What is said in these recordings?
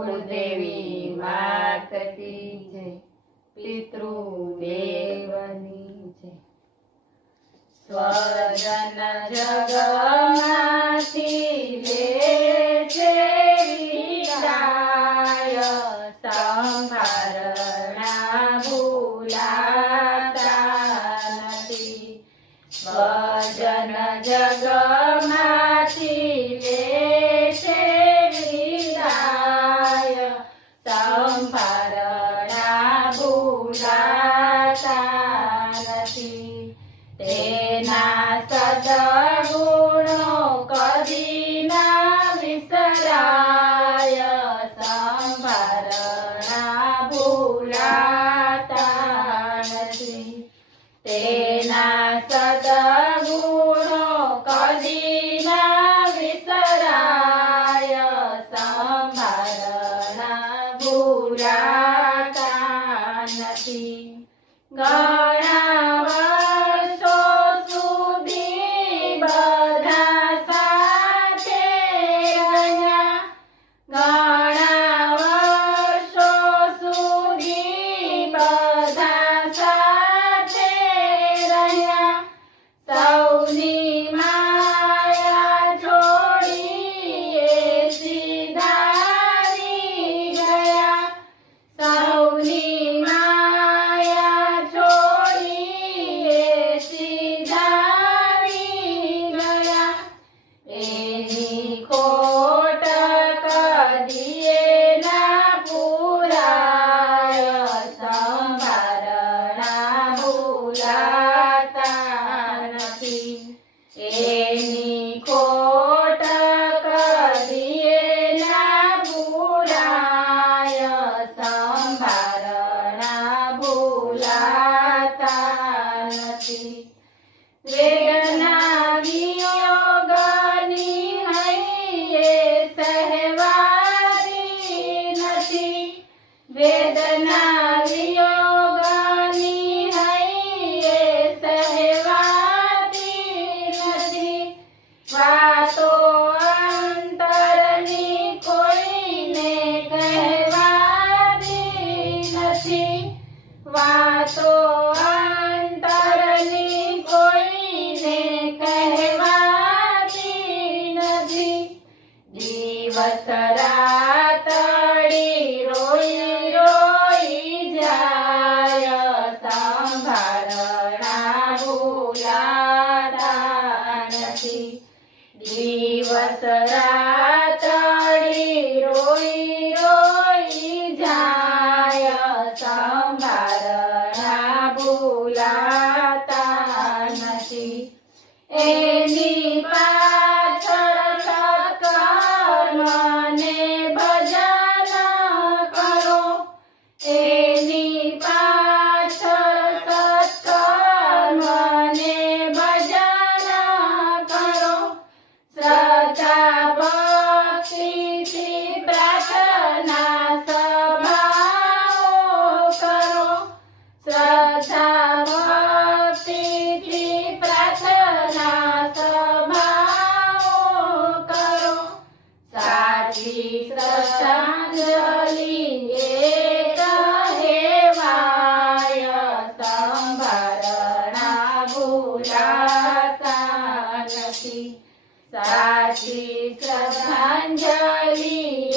કુળદેવી માત કી જય, પિતૃદેવની જય. સ્વજન જગમાંથી લે છે વિદાય, સંભારણા ભૂલાતા નથી. સ્વજન જગમાંથી લે છે વિદાય, સંભારણા ભૂલાતા નથી. તેના સદગુણો કદી ના વિસરાય, સંભારણા ભૂલાતા નથી. તેના સદગુણો કદી ના વિસરાય, સંભારણા ભૂલાતા નથી. ઘણા વર્ષો સુધી બધા સાથે રહ્યા, ઘણા વર્ષો સુધી બધા સાથે રહ્યા. સૌની માયા છોડીએ સીધારી ગયા, સૌની માયા છોડીએ સીધારી ગયા. એની ખોટ કદીએ ના પૂરાય, સંભારણા ભૂલાતા નથી. એની ખોટ કદીએ ના પૂરાય, સંભારણા ભૂલાતા નથી. વેદના વિયોગની હૈયે સહેવારી નથી, વેદના વિયોગની હૈયે સહેવારી નથી. વાતો અંતરની કોઈને કહેવાતી નથી, વાતો અંતરની કોઈને કહેવાતી નથી. દિવસ રાતડી રોઈ રોઈ જાય, સંભારણા ભૂલાતા નથી. દિવસ રાતડી રોઈ રોઈ જાય, સંભારણા ભૂલાતા નથી. એની પાછળ સત્કર્મને ભજન કરો, એની પાછળ સત્કર્મને ભજન કરો. શ્રદ્ધા ભક્તિથી પ્રાર્થના સભાઓ કરો, શ્રદ્ધા ભક્તિથી પ્રાર્થના સભાઓ કરો. સાચી શ્રદ્ધાંજલિ એ કહેવાય, સંભારણા ભૂલાતા નથી. સાચી શ્રદ્ધાંજલિ એ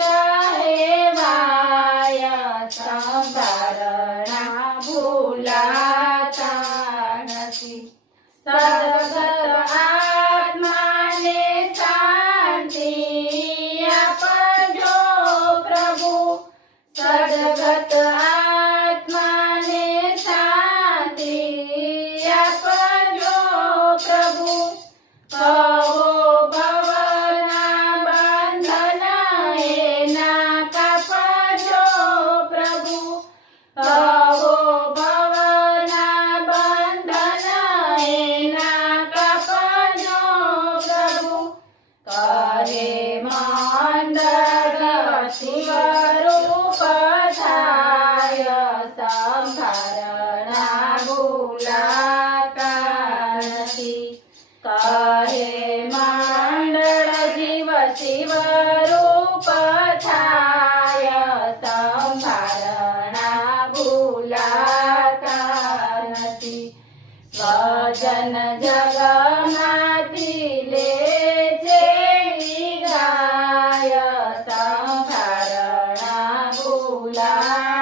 કહેવાય, સંભારણા ભૂલાતા નથી. સદગત આત્માને શાંતિ આપજો પ્રભુ, સદગત આત્માને શાંતિ આપજો પ્રભુ. કહો ભવના બંધન એના કાપજો પ્રભુ, કહો ભવના બંધન એના કાપજો પ્રભુ. કહે મંડળ શિવરૂપ થાય, સંભારણા ભૂલાતા નથી. કહે મંડળ જીવ શિવ રૂપ થાય જન જગમાંથી લે છે ગાય સંભારણા ભૂલાય